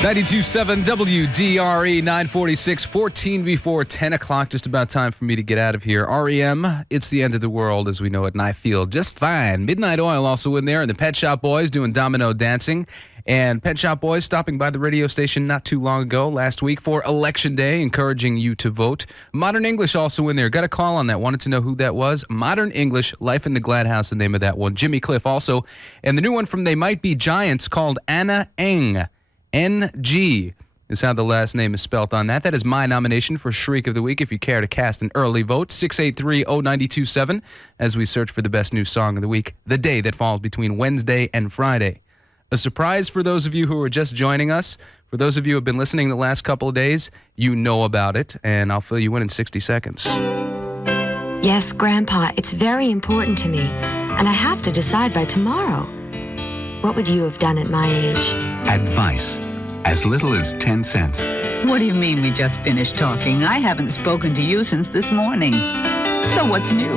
92.7 WDRE 946, 14 before 10 o'clock. Just about time for me to get out of here. REM, it's the end of the world as we know it, and I feel just fine. Midnight Oil also in there, and the Pet Shop Boys doing domino dancing. And Pet Shop Boys stopping by the radio station not too long ago, last week, for Election Day, encouraging you to vote. Modern English also in there. Got a call on that. Wanted to know who that was. Modern English, Life in the Glad House, the name of that one. Jimmy Cliff also. And the new one from They Might Be Giants called Anna Eng. NG is how the last name is spelt on that. That is my nomination for Shriek of the Week. If you care to cast an early vote, 683-0927, as we search for the best new song of the week, the day that falls between Wednesday and Friday. A surprise for those of you who are just joining us. For those of you who have been listening the last couple of days, you know about it, and I'll fill you in 60 seconds. Yes, Grandpa, it's very important to me, and I have to decide by tomorrow. What would you have done at my age? Advice. As little as 10 cents. What do you mean we just finished talking? I haven't spoken to you since this morning. So what's new?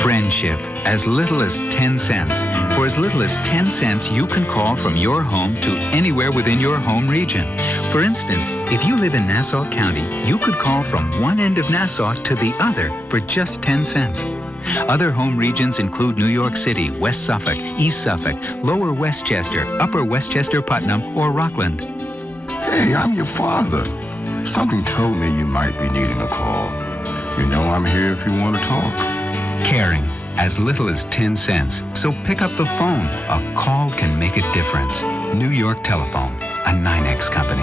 Friendship. As little as 10 cents. For as little as 10 cents, you can call from your home to anywhere within your home region. For instance, if you live in Nassau County, you could call from one end of Nassau to the other for just 10 cents. Other home regions include New York City, West Suffolk, East Suffolk, Lower Westchester, Upper Westchester Putnam, or Rockland. Hey, I'm your father. Something told me you might be needing a call. You know I'm here if you want to talk. Caring. As little as 10 cents. So pick up the phone. A call can make a difference. New York Telephone, a 9X company.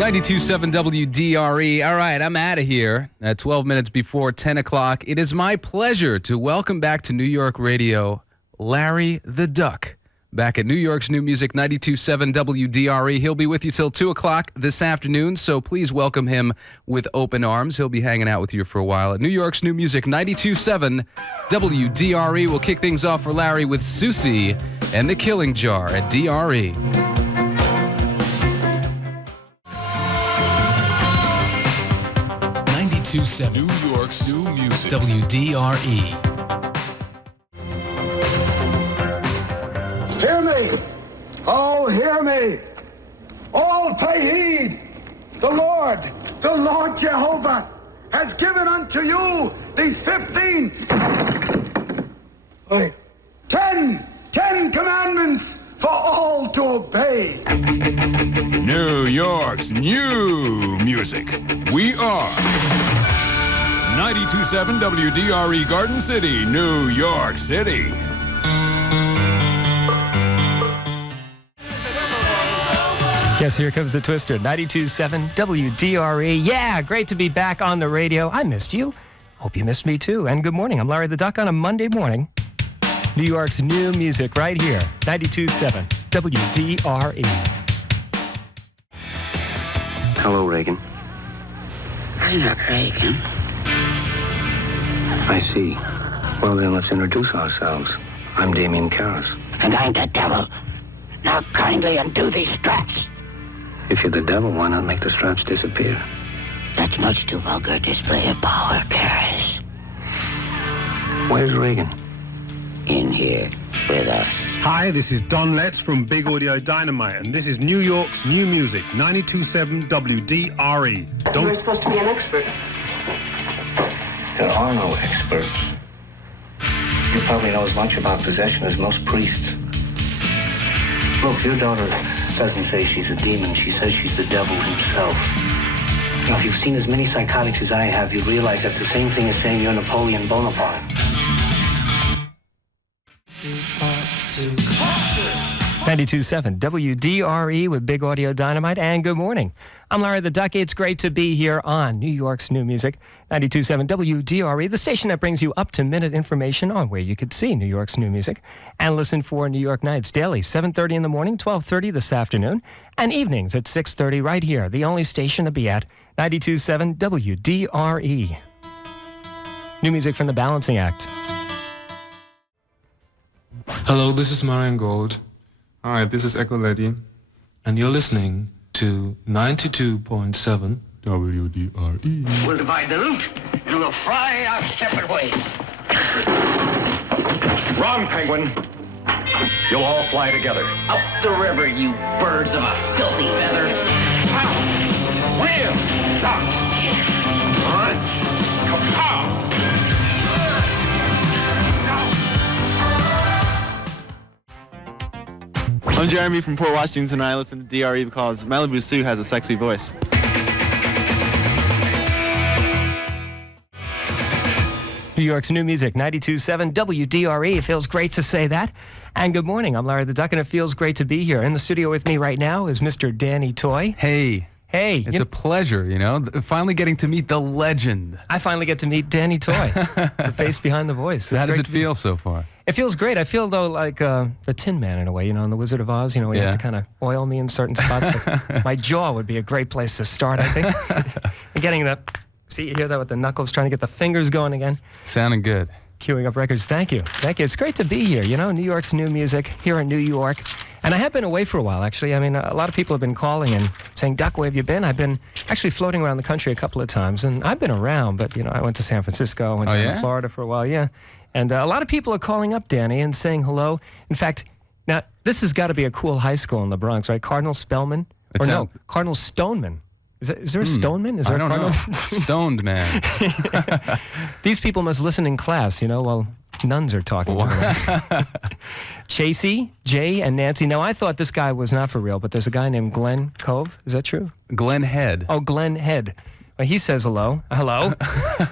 92.7 WDRE. All right, I'm out of here at 12 minutes before 10 o'clock. It is my pleasure to welcome back to New York Radio, Larry the Duck. Back at New York's New Music 92.7 WDRE. He'll be with you till 2 o'clock this afternoon, so please welcome him with open arms. He'll be hanging out with you for a while at New York's New Music 92.7 WDRE. We'll kick things off for Larry with Susie and the Killing Jar at DRE. 92.7 New York's New Music WDRE. Hear me! Oh, hear me! All pay heed! The Lord Jehovah, has given unto you these 10 commandments for all to obey. New York's New Music. We are 92.7 WDRE Garden City, New York City. Yes, here comes the Twister, 92.7 WDRE. Yeah, great to be back on the radio. I missed you. Hope you missed me too. And good morning. I'm Larry the Duck on a Monday morning. New York's New Music right here, 92.7 WDRE. Hello, Reagan. I'm not Reagan. I see. Well, then let's introduce ourselves. I'm Damien Karras. And I'm the devil. Now kindly undo these straps. If you're the devil, why not make the straps disappear? That's much too vulgar a display of power, Karras. Where's Reagan? In here with us. Hi, this is Don Letts from Big Audio Dynamite, and this is New York's New Music, 92.7 WDRE. You're supposed to be an expert. There are no experts. You probably know as much about possession as most priests. Look, your daughter doesn't say she's a demon. She says she's the devil himself. Now, if you've seen as many psychotics as I have, you realize that's the same thing as saying you're Napoleon Bonaparte. 92.7 WDRE with Big Audio Dynamite, and good morning. I'm Larry the Duck. It's great to be here on New York's New Music, 92.7 WDRE, the station that brings you up-to-minute information on where you could see New York's New Music and listen for New York Nights daily, 7:30 in the morning, 12:30 this afternoon, and evenings at 6:30 right here, the only station to be at, 92.7 WDRE. New music from the Balancing Act. Hello, this is Marian Gold. Hi, this is Echo Lady, and you're listening to 92.7 WDRE. We'll divide the loot, and we'll fly our separate ways. Wrong, Penguin. You'll all fly together. Up the river, you birds of a filthy feather. Pow! Wham! Stop! Punch! Kapow! I'm Jeremy from Port Washington, and I listen to DRE because Malibu Sue has a sexy voice. New York's new music, 92.7 WDRE. It feels great to say that. And good morning. I'm Larry the Duck, and it feels great to be here. In the studio with me right now is Mr. Danny Toy. Hey. Hey. It's a pleasure, finally getting to meet the legend. I finally get to meet Danny Toy, the face behind the voice. So how does it feel so far? It feels great. I feel, though, like the Tin Man in a way, in The Wizard of Oz, where you have to kind of oil me in certain spots. My jaw would be a great place to start, I think. And getting the... See, you hear that with the knuckles, trying to get the fingers going again. Sounding good. Queuing up records. Thank you. Thank you. It's great to be here. New York's new music here in New York. And I have been away for a while, actually. I mean, a lot of people have been calling and saying, Duck, where have you been? I've been actually floating around the country a couple of times. And I've been around, but, I went to San Francisco, went down to Florida for a while, yeah. And a lot of people are calling up, Danny, and saying hello. In fact, now, this has got to be a cool high school in the Bronx, right? Cardinal Spellman? Cardinal Stoneman. Is there a Stoneman? Is there I don't know. Stoned man. These people must listen in class, while nuns are talking to them. Chasey, Jay, and Nancy. Now, I thought this guy was not for real, but there's a guy named Glenn Cove. Is that true? Glenn Head. Oh, Glenn Head. Well, he says hello. Hello.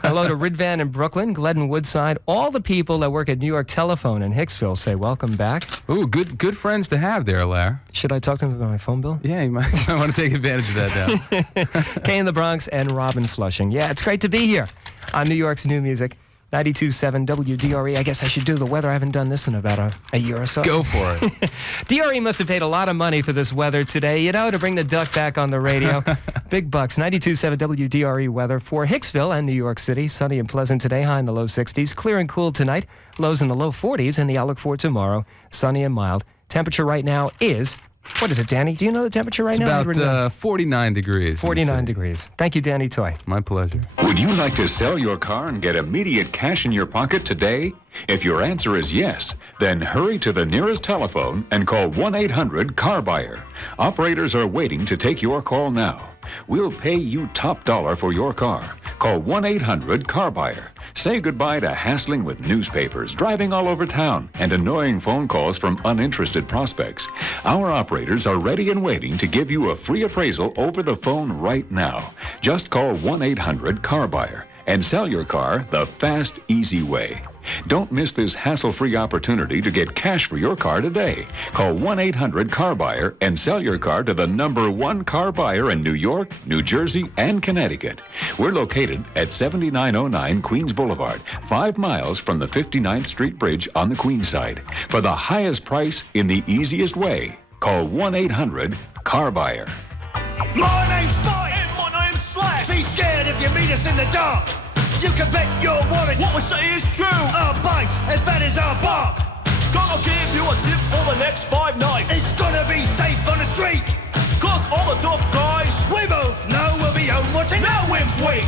Hello to Ridvan in Brooklyn, Glidden Woodside. All the people that work at New York Telephone in Hicksville say welcome back. Ooh, good friends to have there, Lair. Should I talk to him about my phone bill? Yeah, you might want to take advantage of that now. Kay in the Bronx and Robin Flushing. Yeah, it's great to be here on New York's new music. 92.7 WDRE. I guess I should do the weather. I haven't done this in about a year or so. Go for it. DRE must have paid a lot of money for this weather today, to bring the duck back on the radio. Big bucks. 92.7 WDRE weather for Hicksville and New York City. Sunny and pleasant today, high in the low 60s. Clear and cool tonight, lows in the low 40s. And the outlook for tomorrow, sunny and mild. Temperature right now is... What is it, Danny? Do you know the temperature right now? It's about 49 degrees. 49 degrees. Thank you, Danny Toy. My pleasure. Would you like to sell your car and get immediate cash in your pocket today? If your answer is yes, then hurry to the nearest telephone and call 1-800-CAR-BUYER. Operators are waiting to take your call now. We'll pay you top dollar for your car. Call 1-800-CAR-BUYER. Say goodbye to hassling with newspapers, driving all over town, and annoying phone calls from uninterested prospects. Our operators are ready and waiting to give you a free appraisal over the phone right now. Just call 1-800-CAR-BUYER and sell your car the fast, easy way. Don't miss this hassle-free opportunity to get cash for your car today. Call 1-800-CAR-BUYER and sell your car to the #1 car buyer in New York, New Jersey, and Connecticut. We're located at 7909 Queens Boulevard, 5 miles from the 59th Street Bridge on the Queens side. For the highest price in the easiest way, call 1-800-CAR-BUYER. My name's Fight! And my name's Slash! Be scared if you meet us in the dark! You can bet your wallet what we say is true! Our bite's as bad as our bark! Gonna give you a tip for the next 5 nights! It's gonna be safe on the street! Cause all the tough guys, we both know we'll be home watching No Wimps Week!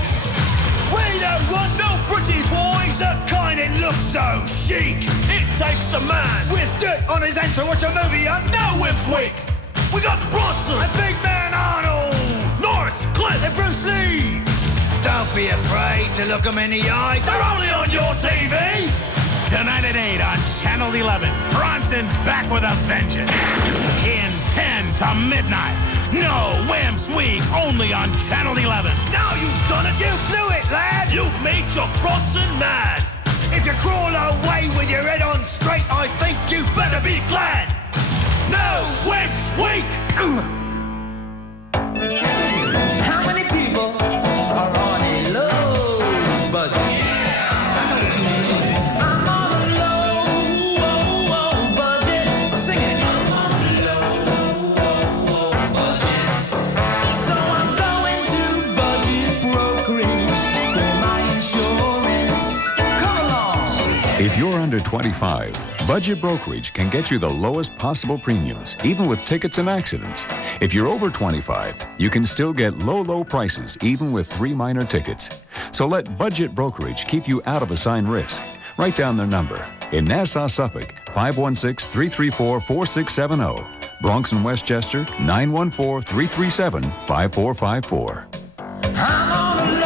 We don't want no pretty boys that kind of look so chic! It takes a man with dirt on his hands to watch a movie on No Wimps Week! We got Bronson and Big Man Arnold! Norris, Clint and Bruce Lee! Don't be afraid to look them in the eye. They're only on your TV. Tonight at 8 on Channel 11, Bronson's back with a vengeance. In 10 to midnight. No Wimps Week, only on Channel 11. Now you've done it. You blew it, lad. You've made your Bronson mad. If you crawl away with your head on straight, I think you better be glad. No Wimps Week. How many people are on a low budget? I know what you mean. I'm on a low budget. Sing it. I'm on a low budget. So I'm going to budget brokerage for my insurance. Come along. If you're under 25, Budget Brokerage can get you the lowest possible premiums, even with tickets and accidents. If you're over 25, you can still get low prices, even with 3 minor tickets. So let Budget Brokerage keep you out of assigned risk. Write down their number. In Nassau, Suffolk, 914-334-4670. Bronx and Westchester, 914-337-5454. I'm on a low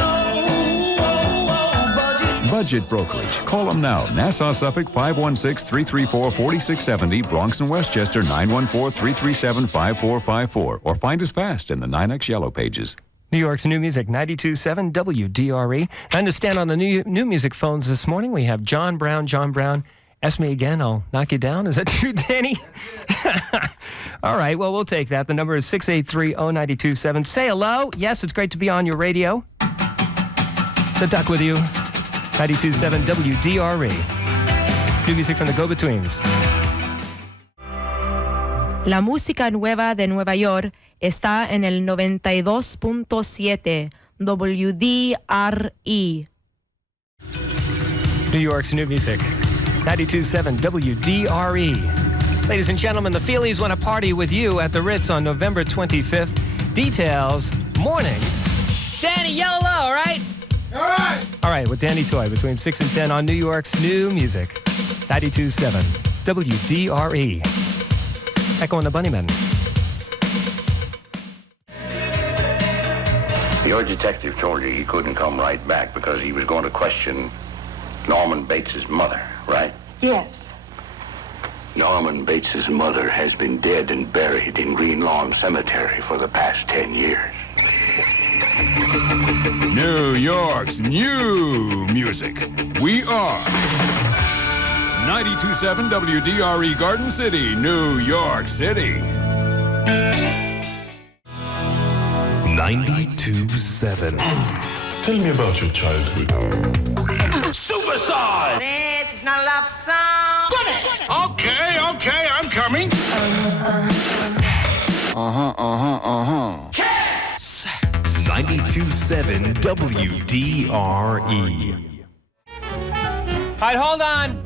budget. Budget Brokerage. Call them now. Nassau, Suffolk, 516-334-4670. Bronx and Westchester, 914-337-5454. Or find us fast in the 9X Yellow Pages. New York's New Music, 92.7 WDRE. I understand on the new music phones this morning, we have John Brown. John Brown, ask me again, I'll knock you down. Is that you, Danny? All right, well, we'll take that. The number is 683-0927. Say hello. Yes, it's great to be on your radio. The Duck with you, 92.7 WDRE. New music from the Go-Betweens. La música nueva de Nueva York está en el 92.7 WDRE. New York's New Music, 92.7 WDRE. Ladies and gentlemen, the Feelies want to party with you at the Ritz on November 25th. Details, mornings. Danny, yell low, all right? All right. All right, with Danny Toy between 6 and 10 on New York's New Music, 92.7 WDRE. Echo and the Bunnymen. Your detective told you he couldn't come right back because he was going to question Norman Bates's mother, right? Yes. Norman Bates's mother has been dead and buried in Green Lawn Cemetery for the past 10 years. New York's new music. We are 92.7 WDRE Garden City, New York City. 92.7. Tell me about your childhood. Superstar! This is not a love song. Okay, I'm coming. Kiss! 92.7 WDRE. All right, hold on.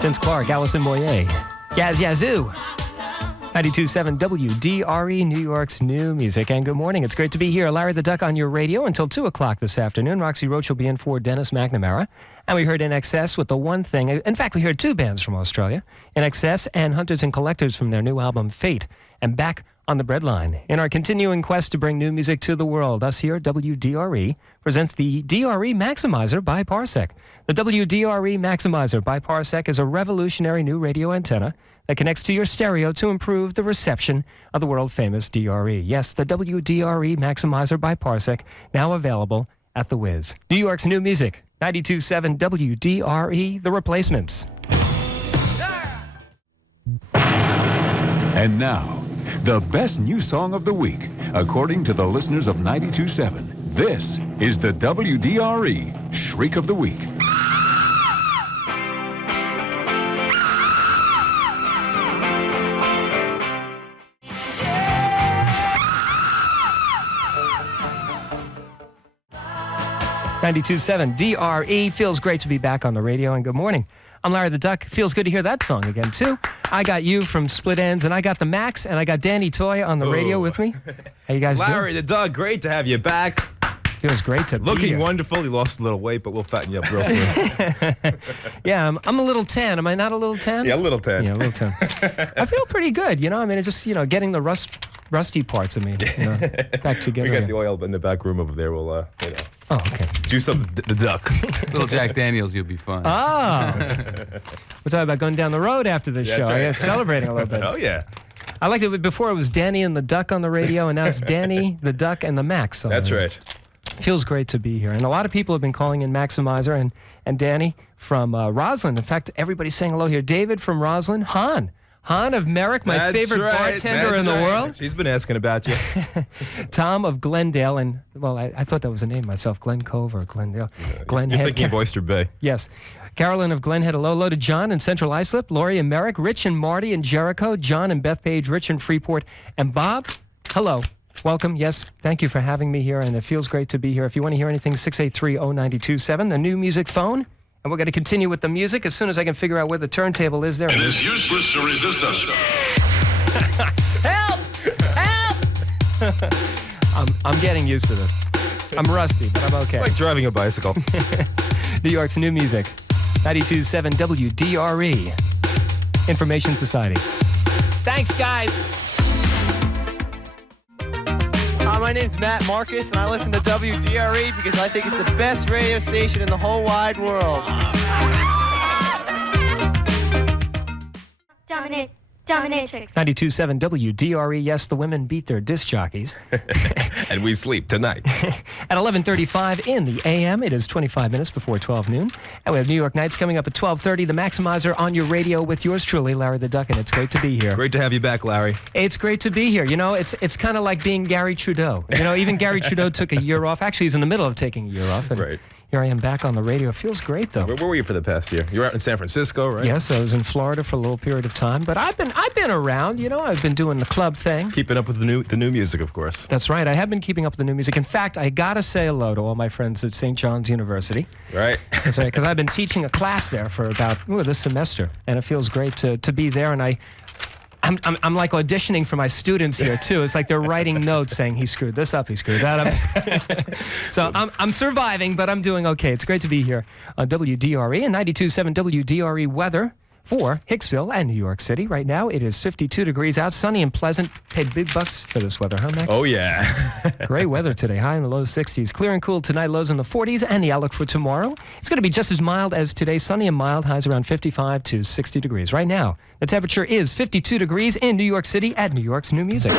Vince Clark, Allison Moyer, Yaz Yazoo. 92.7 WDRE, New York's New Music. And good morning. It's great to be here. Larry the Duck on your radio until 2 o'clock this afternoon. Roxy Roach will be in for Dennis McNamara. And we heard In Excess with The One Thing. In fact, we heard two bands from Australia, In Excess and Hunters and Collectors from their new album, Fate. And back on the breadline. In our continuing quest to bring new music to the world, us here at WDRE presents the DRE Maximizer by Parsec. The WDRE Maximizer by Parsec is a revolutionary new radio antenna that connects to your stereo to improve the reception of the world-famous DRE. Yes, the WDRE Maximizer by Parsec, now available at The Wiz. New York's New Music, 92.7 WDRE, The Replacements. And now, the best new song of the week, according to the listeners of 92.7. This is the WDRE Shriek of the Week. .92.7 DRE. Feels great to be back on the radio, and good morning. I'm Larry the Duck. Feels good to hear that song again, too. I got you from Split Ends, and I got the Max, and I got Danny Toy on the radio with me. How you guys doing? Larry the Duck, great to have you back. Feels great to be Looking here. wonderful. You lost a little weight, but we'll fatten you up real soon. Yeah, I'm a little tan. Am I not a little tan? Yeah, a little tan. Yeah, a little tan. I feel pretty good, you know. I mean, it's just, you know, getting the rusty parts of me, you know, back together. We got again. the oil in the back room over there. We'll, you know. Oh, okay. Juice up the duck. Little Jack Daniels, you'll be fine. Ah. We're talking about going down the road after this show. right. Yeah, celebrating a little bit. Oh, yeah. I liked it before. It was Danny and the Duck on the radio, and now it's Danny, the Duck, and the Max on That's the right. Feels great to be here. And a lot of people have been calling in Maximizer and Danny from Roslyn. In fact, everybody's saying hello here. David from Roslyn. Han of Merrick, my That's favorite right. bartender That's in the right. world. She's been asking about you. Tom of Glendale, and, well, I thought that was a name myself, Glen Cove or Glendale. Glen You're Head. thinking of Oyster Bay. Yes. Carolyn of Glenhead, hello to John in Central Islip, Lori and Merrick, Rich and Marty in Jericho, John and Bethpage, Rich in Freeport, and Bob, hello. Welcome. Yes, thank you for having me here, and it feels great to be here. If you want to hear anything, 683-0927, the new music phone. And we're going to continue with the music as soon as I can figure out where the turntable is there. It is useless to resist us. Help! Help! I'm getting used to this. I'm rusty, but I'm okay. Like driving a bicycle. New York's new music. 92.7 WDRE. Information Society. Thanks, guys. My name's Matt Marcus, and I listen to WDRE because I think it's the best radio station in the whole wide world. Dominatrix. 92.7 WDRE. Yes, the women beat their disc jockeys. And we sleep tonight. At 11:35 in the AM, it is 25 minutes before 12 noon. And we have New York Nights coming up at 12:30. The Maximizer on your radio with yours truly, Larry the Duck, and it's great to be here. Great to have you back, Larry. It's great to be here. You know, it's kind of like being Gary Trudeau. You know, even Gary Trudeau took a year off. Actually, he's in the middle of taking a year off. And right. Here I am back on the radio. It feels great, though. Where were you for the past year? You were out in San Francisco, right? Yes, I was in Florida for a little period of time, but I've been around. You know, I've been doing the club thing. Keeping up with the new music, of course. That's right. I have been keeping up with the new music. In fact, I gotta say hello to all my friends at St. John's University. Right. That's right, because I've been teaching a class there for about this semester, and it feels great to be there. And I'm like auditioning for my students here too. It's like they're writing notes saying he screwed this up, he screwed that up. So I'm surviving, but I'm doing okay. It's great to be here on WDRE and 92.7 WDRE weather for Hicksville and New York City. Right now it is 52 degrees out, sunny and pleasant. Paid big bucks for this weather, huh, Max? Oh yeah. Great weather today, high in the low 60s. Clear and cool tonight, lows in the 40s, and the outlook for tomorrow. It's going to be just as mild as today, sunny and mild, highs around 55 to 60 degrees. Right now, the temperature is 52 degrees in New York City at New York's New Music.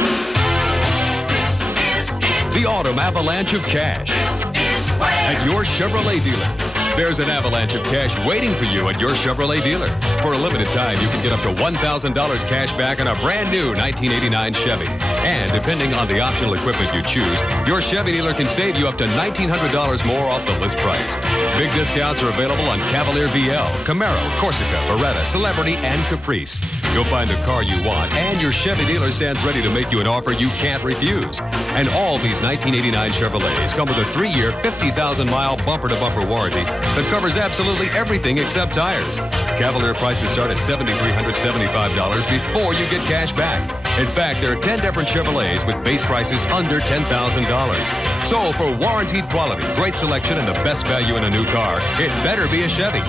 The autumn avalanche of cash at your Chevrolet dealer. There's an avalanche of cash waiting for you at your Chevrolet dealer. For a limited time, you can get up to $1,000 cash back on a brand new 1989 Chevy. And depending on the optional equipment you choose, your Chevy dealer can save you up to $1,900 more off the list price. Big discounts are available on Cavalier VL, Camaro, Corsica, Beretta, Celebrity, and Caprice. You'll find the car you want, and your Chevy dealer stands ready to make you an offer you can't refuse. And all these 1989 Chevrolets come with a 3-year, 50,000-mile bumper-to-bumper warranty that covers absolutely everything except tires. Cavalier prices start at $7,375 before you get cash back. In fact, there are 10 different Chevrolets with base prices under $10,000. So for warranted quality, great selection, and the best value in a new car, it better be a Chevy.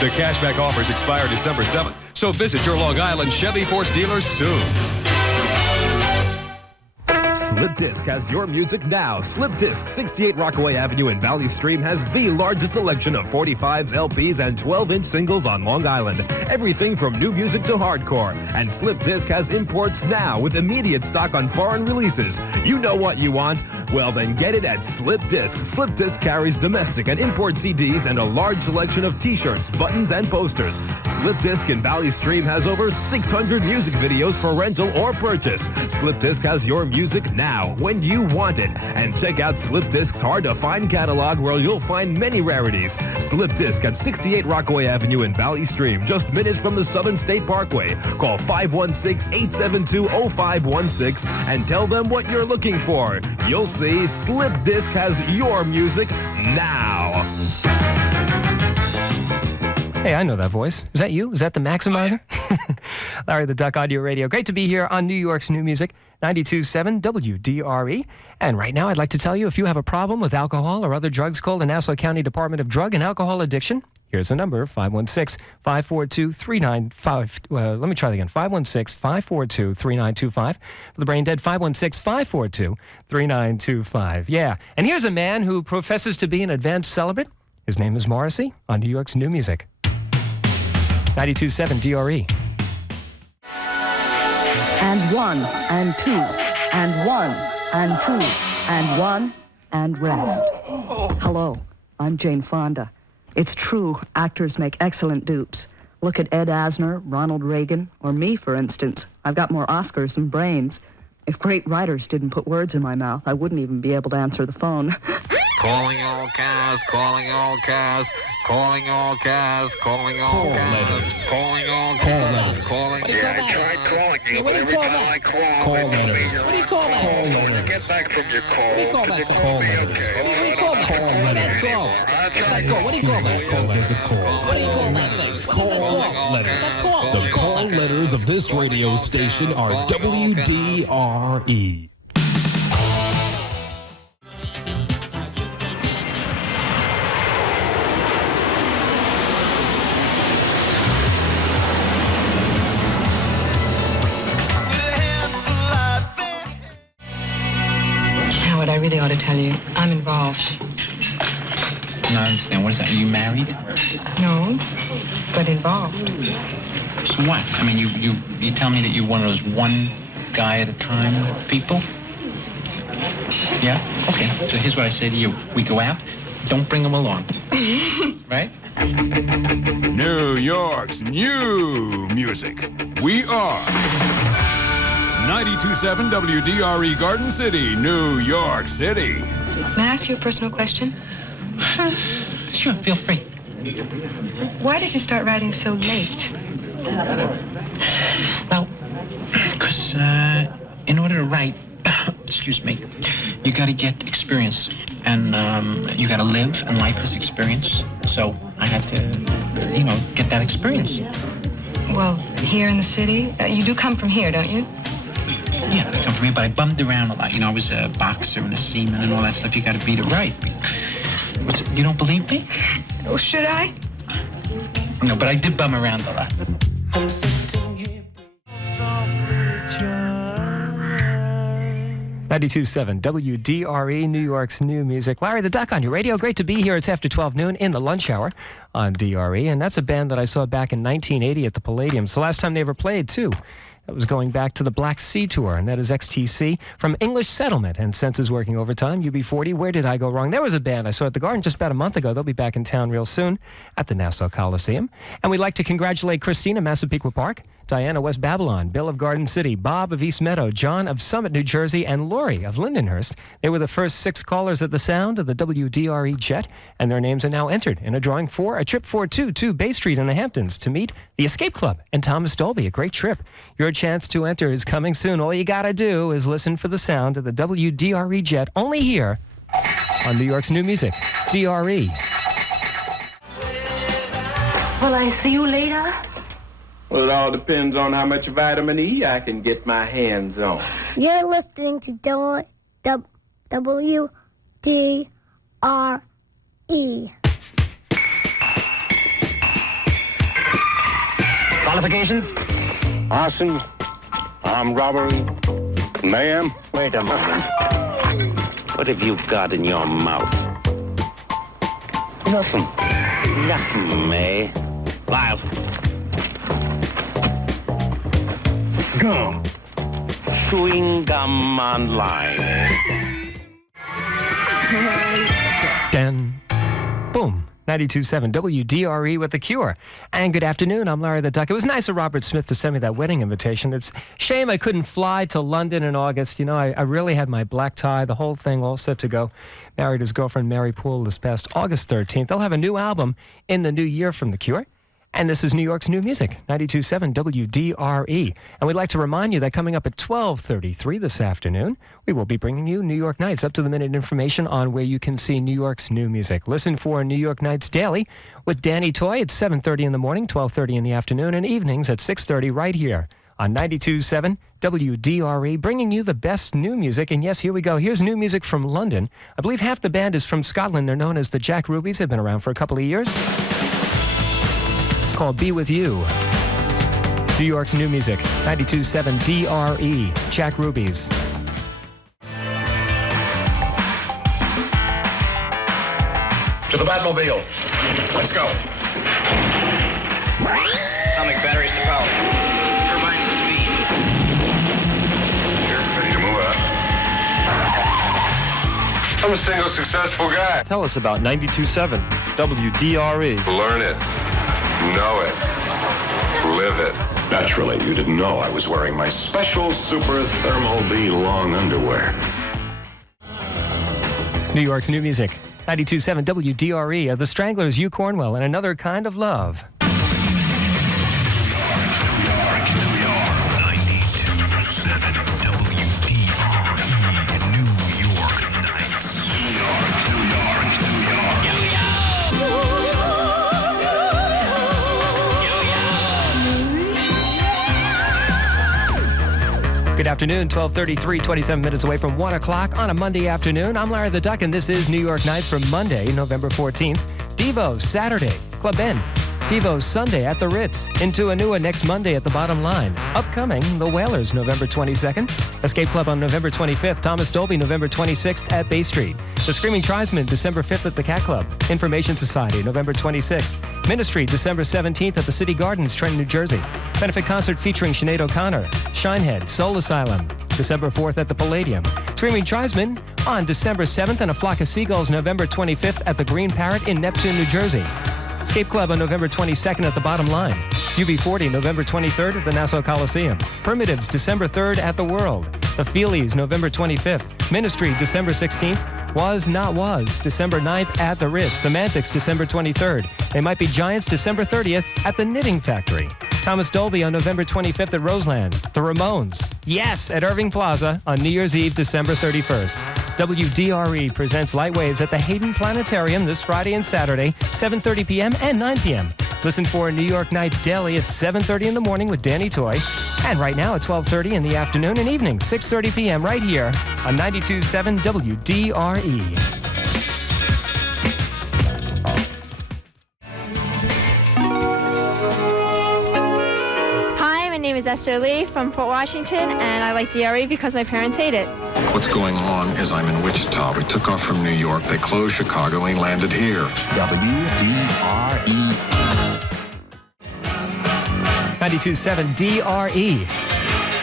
The cashback offers expire December 7th, so visit your Long Island Chevy Force dealers soon. Slip Disc has your music now. Slip Disc, 68 Rockaway Avenue in Valley Stream, has the largest selection of 45s, LPs, and 12-inch singles on Long Island. Everything from new music to hardcore. And Slip Disc has imports now with immediate stock on foreign releases. You know what you want? Well, then get it at Slip Disc. Slip Disc carries domestic and import CDs and a large selection of t-shirts, buttons, and posters. Slip Disc in Valley Stream has over 600 music videos for rental or purchase. Slip Disc has your music now, when you want it. And check out Slip Disc's hard-to-find catalog, where you'll find many rarities. Slip Disc at 68 Rockaway Avenue in Valley Stream, just minutes from the Southern State Parkway. Call 516-872-0516 and tell them what you're looking for. You'll see Slip Disc has your music now. Hey, I know that voice. Is that you? Is that the Maximizer? Larry the Duck, Audio Radio. Great to be here on New York's New Music, 92.7 WDRE. And right now, I'd like to tell you, if you have a problem with alcohol or other drugs, call the Nassau County Department of Drug and Alcohol Addiction. Here's the number, 516-542-3925. Let me try that again, 516-542-3925. For the brain dead, 516-542-3925. Yeah, and here's a man who professes to be an advanced celibate. His name is Morrissey on New York's New Music. 92.7 DRE. And 1, and 2, and 1, and 2, and 1, and rest. Hello, I'm Jane Fonda. It's true, actors make excellent dupes. Look at Ed Asner, Ronald Reagan, or me, for instance. I've got more Oscars than brains. If great writers didn't put words in my mouth, I wouldn't even be able to answer the phone. Calling all cars, calling all cars, calling all cars, calling all cars, calling all cars, calling. Yeah, I tried calling you, but every time I call, they tell me What do you call that? Call letters. Get back from your call. What do you call that? Call letters. What do you call that? What's that called? What's that called? What do you call that? What do you call that thing? Call letters. What's that called? The call letters of this radio station are WDRE. ought to tell you. I'm involved. No, I understand. What is that? Are you married? No, but involved. So what? I mean, you tell me that you're one of those one guy at a time people? Yeah? Okay. So here's what I say to you. We go out, don't bring them along. Right? New York's new music. We are 92.7 WDRE Garden City, New York City. May I ask you a personal question? Sure, feel free. Why did you start writing so late? Well, because in order to write, excuse me, you got to get experience. And you got to live, and life is experience. So I had to, get that experience. Well, here in the city? You do come from here, don't you? Yeah, I come from here, but I bummed around a lot. I was a boxer and a seaman and all that stuff. You got to beat it right. You don't believe me? Oh, should I? No, but I did bum around a lot. 92.7 WDRE, New York's new music. Larry the Duck on your radio. Great to be here. It's after 12 noon in the lunch hour on DRE. And that's a band that I saw back in 1980 at the Palladium. It's the last time they ever played, too. That was going back to the Black Sea Tour, and that is XTC from English Settlement and Senses Working Overtime, UB40. Where Did I Go Wrong? There was a band I saw at the Garden just about a month ago. They'll be back in town real soon at the Nassau Coliseum. And we'd like to congratulate Christina, Massapequa Park, Diana, West Babylon, Bill of Garden City, Bob of East Meadow, John of Summit, New Jersey, and Lori of Lindenhurst. They were the first 6 callers at the sound of the WDRE jet, and their names are now entered in a drawing for a trip for 2 to Bay Street in the Hamptons to meet the Escape Club and Thomas Dolby. A great trip. Your chance to enter is coming soon. All you gotta do is listen for the sound of the WDRE jet, only here on New York's new music, DRE. Will I see you later? Well, it all depends on how much vitamin E I can get my hands on. You're listening to WDRE. Qualifications? Arson, armed robbery, mayhem. Wait a moment. What have you got in your mouth? Nothing. Nothing, eh? Lyle. Gum. Chewing gum online. Dan. Boom. 92.7 WDRE with The Cure. And good afternoon, I'm Larry the Duck. It was nice of Robert Smith to send me that wedding invitation. It's a shame I couldn't fly to London in August. I really had my black tie, the whole thing all set to go. Married his girlfriend Mary Poole this past August 13th. They'll have a new album in the new year from The Cure. And this is New York's new music, 92.7 WDRE. And we'd like to remind you that coming up at 12:33 this afternoon, we will be bringing you New York Nights, up-to-the-minute information on where you can see New York's new music. Listen for New York Nights Daily with Danny Toy at 7:30 in the morning, 12:30 in the afternoon, and evenings at 6:30 right here on 92.7 WDRE, bringing you the best new music. And yes, here we go. Here's new music from London. I believe half the band is from Scotland. They're known as the Jack Rubies. They've been around for a couple of years. Called Be With You. New York's new music, 92.7 DRE, Jack Rubies. To the Batmobile. Let's go. Atomic batteries to power. Turbines to speed. You're ready to move out. I'm a single successful guy. Tell us about 92.7 WDRE. Learn it. Know it. Live it. Naturally, you didn't know I was wearing my special Super Thermal B long underwear. New York's new music, 92.7 WDRE, The Stranglers, Hugh Cornwell, and Another Kind of Love. Good afternoon, 12:33, 27 minutes away from 1 o'clock on a Monday afternoon. I'm Larry the Duck, and this is New York Nights for Monday, November 14th. Devo, Saturday, Club N, Devo's Sunday at the Ritz. Into Anua next Monday at the Bottom Line. Upcoming, the Whalers, November 22nd. Escape Club on November 25th. Thomas Dolby, November 26th at Bay Street. The Screaming Tribesmen, December 5th at the Cat Club. Information Society, November 26th. Ministry, December 17th at the City Gardens, Trenton, New Jersey. Benefit concert featuring Sinead O'Connor. Shinehead, Soul Asylum, December 4th at the Palladium. Screaming Tribesmen on December 7th, and A Flock of Seagulls, November 25th at the Green Parrot in Neptune, New Jersey. Escape Club on November 22nd at the Bottom Line. UB40, November 23rd at the Nassau Coliseum. Primitives, December 3rd at the World. The Feelies, November 25th. Ministry, December 16th. Was Not Was, December 9th at the Ritz. Semantics, December 23rd. They Might Be Giants, December 30th at the Knitting Factory. Thomas Dolby on November 25th at Roseland. The Ramones, yes, at Irving Plaza on New Year's Eve, December 31st. WDRE presents Light Waves at the Hayden Planetarium this Friday and Saturday, 7:30 p.m. and 9 p.m. Listen for New York Nights Daily at 7:30 in the morning with Danny Toy. And right now at 12:30 in the afternoon and evening, 6:30 p.m. right here on 92.7 WDRE. Hi, my name is Esther Lee from Fort Washington, and I like DRE because my parents hate it. What's going on is I'm in Wichita. We took off from New York. They closed Chicago and we landed here. WDRE. 92.7 DRE.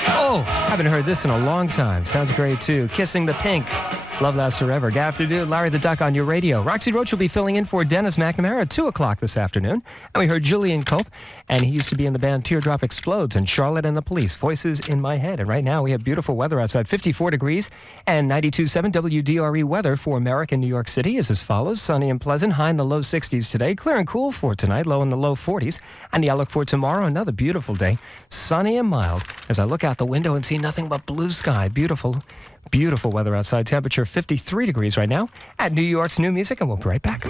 Oh, haven't heard this in a long time. Sounds great, too. Kissing the Pink. Love Lasts Forever. Good afternoon, Larry the Duck on your radio. Roxy Roach will be filling in for Dennis McNamara at 2 o'clock this afternoon. And we heard Julian Cope, and he used to be in the band Teardrop Explodes and Charlotte and the Police, Voices in My Head. And right now we have beautiful weather outside, 54 degrees, and 92.7 WDRE weather for American New York City is as follows. Sunny and pleasant, high in the low 60s today. Clear and cool for tonight, low in the low 40s. And the outlook for tomorrow, another beautiful day. Sunny and mild as I look out the window and see nothing but blue sky. Beautiful. Beautiful weather outside. Temperature 53 degrees right now at New York's New Music, and we'll be right back.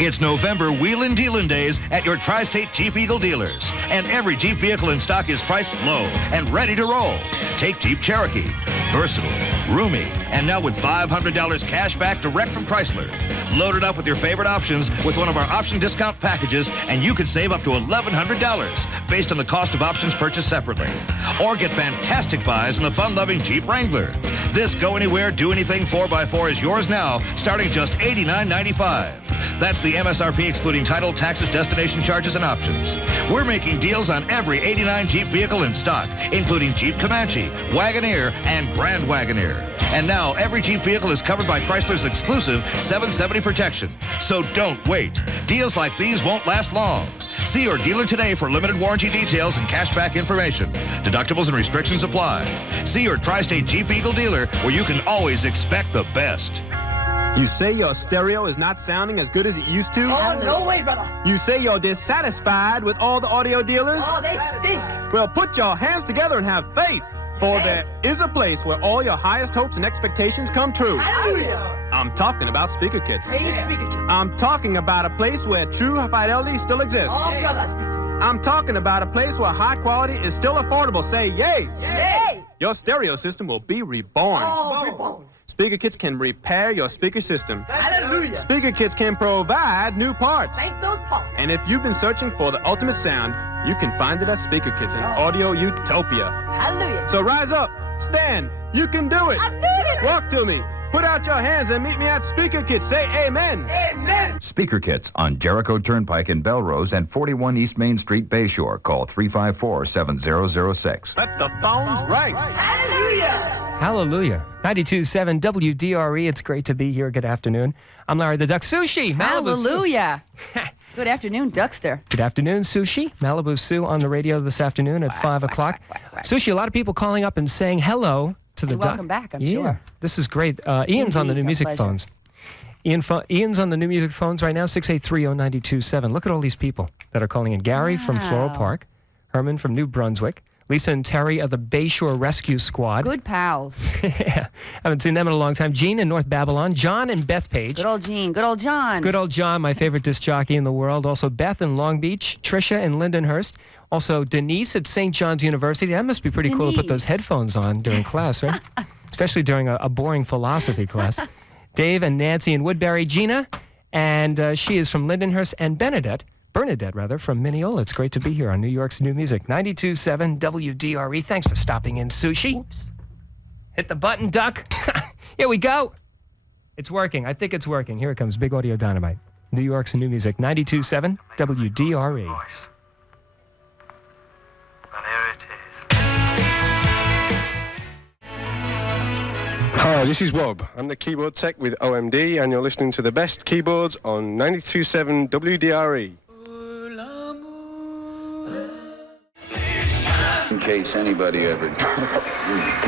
It's November Wheelin' Dealin' Days at your Tri-State Jeep Eagle dealers. And every Jeep vehicle in stock is priced low and ready to roll. Take Jeep Cherokee. Versatile, roomy, and now with $500 cash back direct from Chrysler. Load it up with your favorite options with one of our option discount packages, and you can save up to $1,100 based on the cost of options purchased separately. Or get fantastic buys in the fun-loving Jeep Wrangler. This go-anywhere, do-anything 4x4 is yours now, starting just $89.95. That's the MSRP excluding title, taxes, destination charges, and options. We're making deals on every 89 Jeep vehicle in stock, including Jeep Comanche, Wagoneer, and Grand Wagoneer. And now every Jeep vehicle is covered by Chrysler's exclusive 770 protection. So don't wait. Deals like these won't last long. See your dealer today for limited warranty details and cashback information. Deductibles and restrictions apply. See your Tri-State Jeep Eagle dealer where you can always expect the best. You say your stereo is not sounding as good as it used to? Oh, no way, brother. You say you're dissatisfied with all the audio dealers? Oh, they stink. Well, put your hands together and have faith. For there is a place where all your highest hopes and expectations come true. Hallelujah. I'm talking about Speaker Kits. Hey, Speaker Kits. I'm talking about a place where true fidelity still exists. Oh, brother, Speaker. I'm talking about a place where high quality is still affordable. Say yay. Yay. Your stereo system will be reborn. Oh, reborn. Speaker Kits can repair your speaker system. Hallelujah. Speaker Kits can provide new parts. Thank those parts. And if you've been searching for the ultimate sound, you can find it at Speaker Kits in audio utopia. Hallelujah. So rise up, stand, you can do it. I'm doing it. Walk to me. Put out your hands and meet me at Speaker Kits. Say amen. Amen. Speaker Kits on Jericho Turnpike in Belrose and 41 East Main Street, Bayshore. Call 354-7006. Let the phones ring. Hallelujah. Hallelujah. 92.7 WDRE. It's great to be here. Good afternoon. I'm Larry the Duck. Sushi. Malibu Hallelujah. Good afternoon, Duckster. Good afternoon, Sushi. Malibu Sue on the radio this afternoon at 5 o'clock. Sushi, a lot of people calling up and saying hello to the Duck. Welcome back, I'm sure. This is great. Ian's on the new music phones. Ian's on the new music phones right now, 683-0927. Look at all these people that are calling in. Gary from Floral Park, Herman from New Brunswick, Lisa and Terry of the Bayshore Rescue Squad. Good pals. Yeah, haven't seen them in a long time. Jean in North Babylon, John and Bethpage. Good old Jean. Good old John. Good old John, my favorite disc jockey in the world. Also Beth in Long Beach, Trisha in Lindenhurst. Also Denise at St. John's University. That must be pretty cool to put those headphones on during class, right? Especially during a boring philosophy class. Dave and Nancy in Woodbury. Gina And she is from Lindenhurst, and Bernadette from Mineola. It's great to be here on New York's New Music. 92.7 WDRE. Thanks for stopping in, Sushi. Oops. Hit the button, duck. Here we go. It's working. I think it's working. Here it comes. Big Audio Dynamite. New York's New Music. 92.7 WDRE. Hi, this is Wob. I'm the keyboard tech with OMD, and you're listening to the best keyboards on 92.7 WDRE. In case anybody ever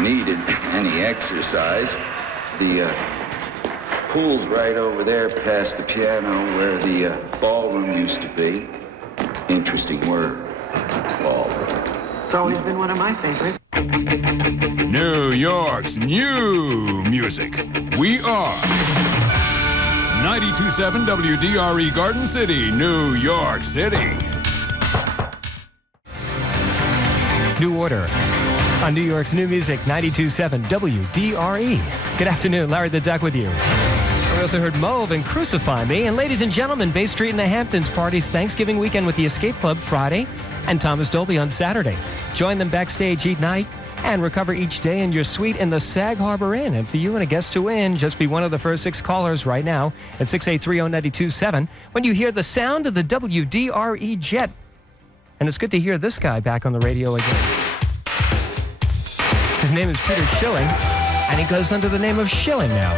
needed any exercise, the pool's right over there past the piano where the ballroom used to be. Interesting word, ballroom. It's always been one of my favorites. New York's new music. We are 92.7 WDRE Garden City, New York City. New Order on New York's New Music, 92.7 WDRE. Good afternoon, Larry the Duck with you. We also heard Mauve and Crucify Me. And ladies and gentlemen, Bay Street in the Hamptons parties Thanksgiving weekend with the Escape Club Friday and Thomas Dolby on Saturday. Join them backstage each night and recover each day in your suite in the Sag Harbor Inn. And for you and a guest to win, just be one of the first 6 callers right now at 683-0927 when you hear the sound of the WDRE jet. And it's good to hear this guy back on the radio again. His name is Peter Schilling, and he goes under the name of Schilling now.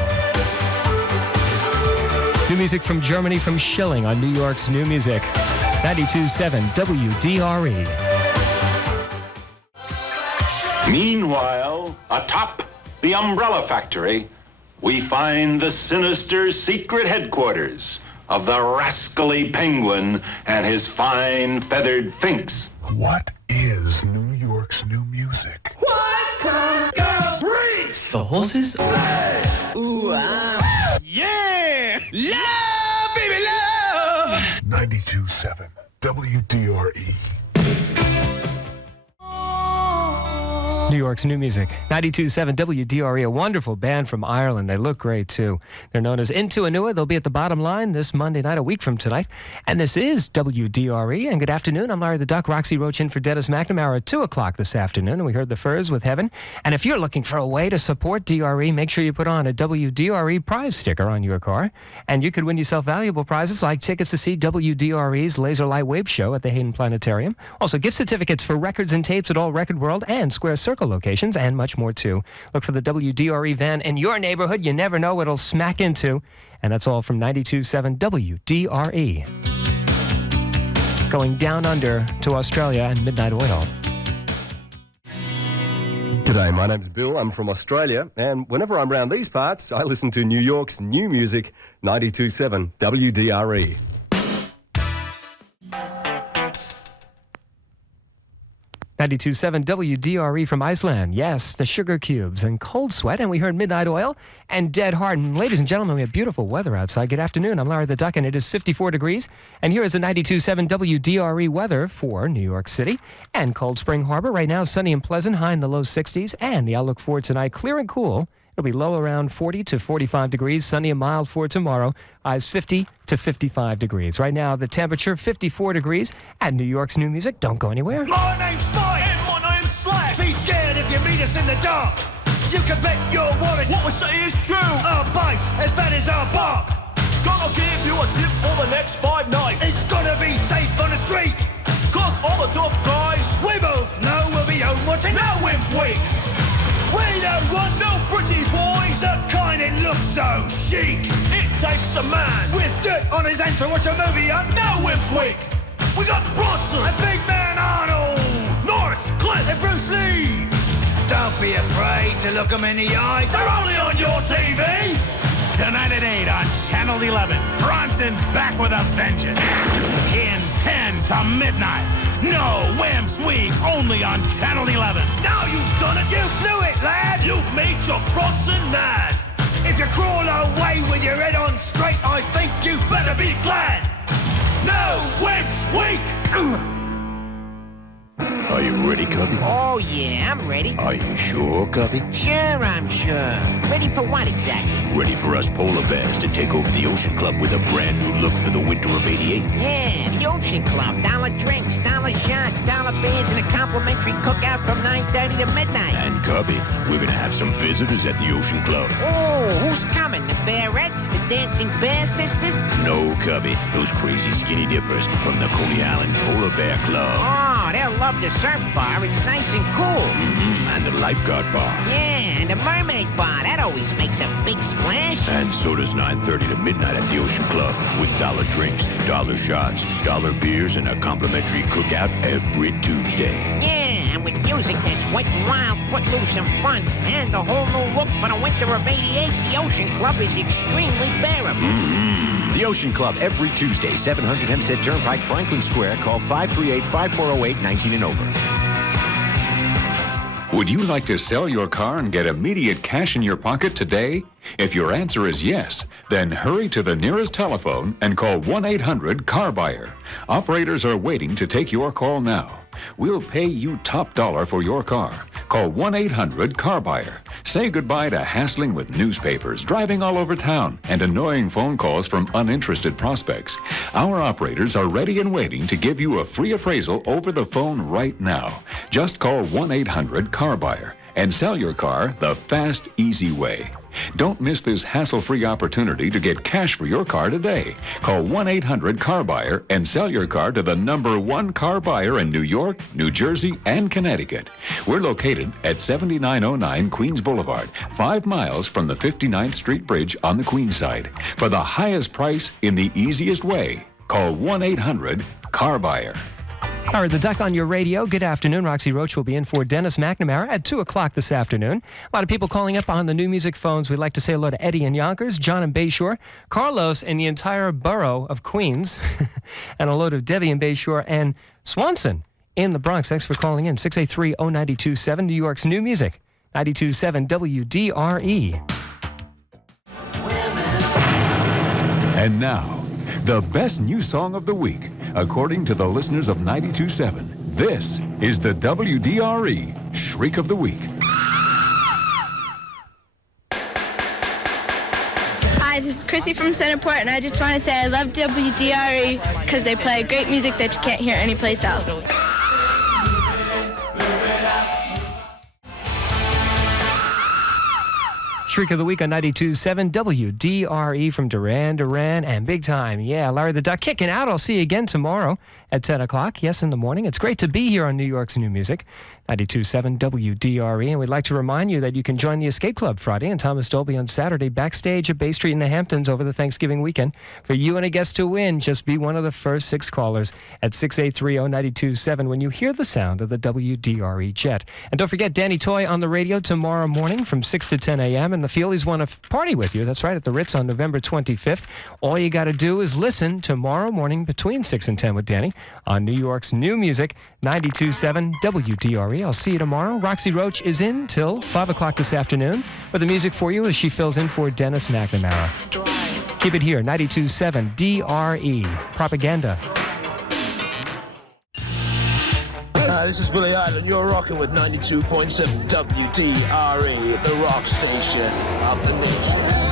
New music from Germany from Schilling on New York's New Music. 92.7 WDRE. Meanwhile, atop the Umbrella Factory, we find the sinister secret headquarters of the rascally Penguin and his fine feathered Finks. What is New York's new music? What come girls freeze? The horses? Ooh, Yeah! Love, baby, love! 92.7 WDRE. New York's New Music, 92.7 WDRE, a wonderful band from Ireland. They look great, too. They're known as Into Anua. They'll be at the Bottom Line this Monday night, a week from tonight. And this is WDRE. And good afternoon. I'm Larry the Duck. Roxy Roach in for Dennis McNamara at 2 o'clock this afternoon. And we heard the Furs with Heaven. And if you're looking for a way to support DRE, make sure you put on a WDRE prize sticker on your car. And you could win yourself valuable prizes like tickets to see WDRE's Laser Light Wave Show at the Hayden Planetarium. Also, gift certificates for records and tapes at all Record World and Square Circle locations, and much more too. Look for the WDRE van in your neighborhood. You never know what it'll smack into. And that's all from 92.7 WDRE. Going down under to Australia and Midnight Oil. G'day, my name's Bill. I'm from Australia, and whenever I'm around these parts, I listen to New York's new music, 92.7 WDRE. 92.7 WDRE from Iceland. Yes, the Sugar Cubes and Cold Sweat. And we heard Midnight Oil and Dead Heart. And ladies and gentlemen, we have beautiful weather outside. Good afternoon. I'm Larry the Duck, and it is 54 degrees. And here is the 92.7 WDRE weather for New York City and Cold Spring Harbor. Right now, sunny and pleasant, high in the low 60s. And the outlook for tonight, clear and cool. It'll be low around 40 to 45 degrees, sunny and mild for tomorrow. Highs 50 to 55 degrees. Right now, the temperature 54 degrees at New York's New Music. Don't go anywhere. My name's Mike. And my name's Slash. Be scared if you meet us in the dark. You can bet your wallet what we say is true. Our bite as bad as our bark. Gonna give you a tip for the next 5 nights. It's gonna be safe on the street. Cause all the tough guys, we both know we'll be home watching No Wimps Week. We don't want no pretty boys that kind of look so chic. It takes a man with dirt on his hands to watch a movie on No Wimps Week. We got Bronson and Big Man Arnold, Norris, Clint and Bruce Lee. Don't be afraid to look them in the eye. They're only on your TV. Tonight at 8 on Channel 11, Bronson's back with a vengeance. In 10 to midnight. No Wimps Week, only on Channel 11. Now you've done it, you blew it, lad. You've made your Bronson mad. If you crawl away with your head on straight, I think you better be glad. No Wimps Week. Are you ready ready, Cubby? Oh, yeah, I'm ready. Are you sure, Cubby? Sure, I'm sure. Ready for what exactly? Ready for us polar bears to take over the Ocean Club with a brand new look for the winter of '88? Yeah, the Ocean Club. $1 drinks, $1 shots, $1 beers, and a complimentary cookout from 9:30 to midnight. And Cubby, we're gonna have some visitors at the Ocean Club. Oh, who's coming? The Bearettes? The Dancing Bear Sisters? No, Cubby, those crazy skinny dippers from the Coney Island Polar Bear Club. Oh, they'll love the surf bar. It's nice and cool. And the lifeguard bar. Yeah, and the mermaid bar. That always makes a big splash. And so does 9:30 to midnight at the Ocean Club with $1 drinks, $1 shots, $1 beers, and a complimentary cookout every Tuesday. Yeah, and with music that's wet and wild, footloose and fun, and a whole new look for the winter of '88, the Ocean Club is extremely bearable. The Ocean Club every Tuesday, 700 Hempstead Turnpike, Franklin Square. Call 538-5408, 19 and over. Would you like to sell your car and get immediate cash in your pocket today? If your answer is yes, then hurry to the nearest telephone and call 1-800-CAR-BUYER. Operators are waiting to take your call now. We'll pay you top dollar for your car. Call 1-800-CAR-BUYER. Say goodbye to hassling with newspapers, driving all over town, and annoying phone calls from uninterested prospects. Our operators are ready and waiting to give you a free appraisal over the phone right now. Just call 1-800-CAR-BUYER and sell your car the fast, easy way. Don't miss this hassle-free opportunity to get cash for your car today. Call 1-800-CAR-BUYER and sell your car to the #1 car buyer in New York, New Jersey, and Connecticut. We're located at 7909 Queens Boulevard, 5 miles from the 59th Street Bridge on the Queens side. For the highest price in the easiest way, call 1-800-CAR-BUYER. All right, the Duck on your radio. Good afternoon. Roxy Roach will be in for Dennis McNamara at 2 o'clock this afternoon. A lot of people calling up on the new music phones. We'd like to say hello to Eddie in Yonkers, John in Bayshore, Carlos in the entire borough of Queens, and a load of Debbie in Bayshore and Swanson in the Bronx. Thanks for calling in. 683-0927, New York's new music. 92.7 WDRE. And now, the best new song of the week, according to the listeners of 92.7. This is the WDRE Shriek of the Week. Hi, this is Chrissy from Centerport, and I just want to say I love WDRE because they play great music that you can't hear anyplace else. Shriek of the Week on 92.7 WDRE from Duran Duran and Big Time. Yeah, Larry the Duck kicking out. I'll see you again tomorrow at 10 o'clock. Yes, in the morning. It's great to be here on New York's new music. 92.7 WDRE, and we'd like to remind you that you can join the Escape Club Friday and Thomas Dolby on Saturday backstage at Bay Street in the Hamptons over the Thanksgiving weekend. For you and a guest to win, just be one of the first 6 callers at 683-0927 when you hear the sound of the WDRE jet. And don't forget Danny Toy on the radio tomorrow morning from 6 to 10 a.m. and the Feelies want to party with you. That's right, at the Ritz on November 25th. All you got to do is listen tomorrow morning between 6 and 10 with Danny on New York's new music, 92.7 WDRE. I'll see you tomorrow. Roxy Roach is in till 5 o'clock this afternoon with the music for you as she fills in for Dennis McNamara. Keep it here, 92.7 DRE. Propaganda. Hi, this is Billy Idol. You're rocking with 92.7 WDRE, the rock station of the nation.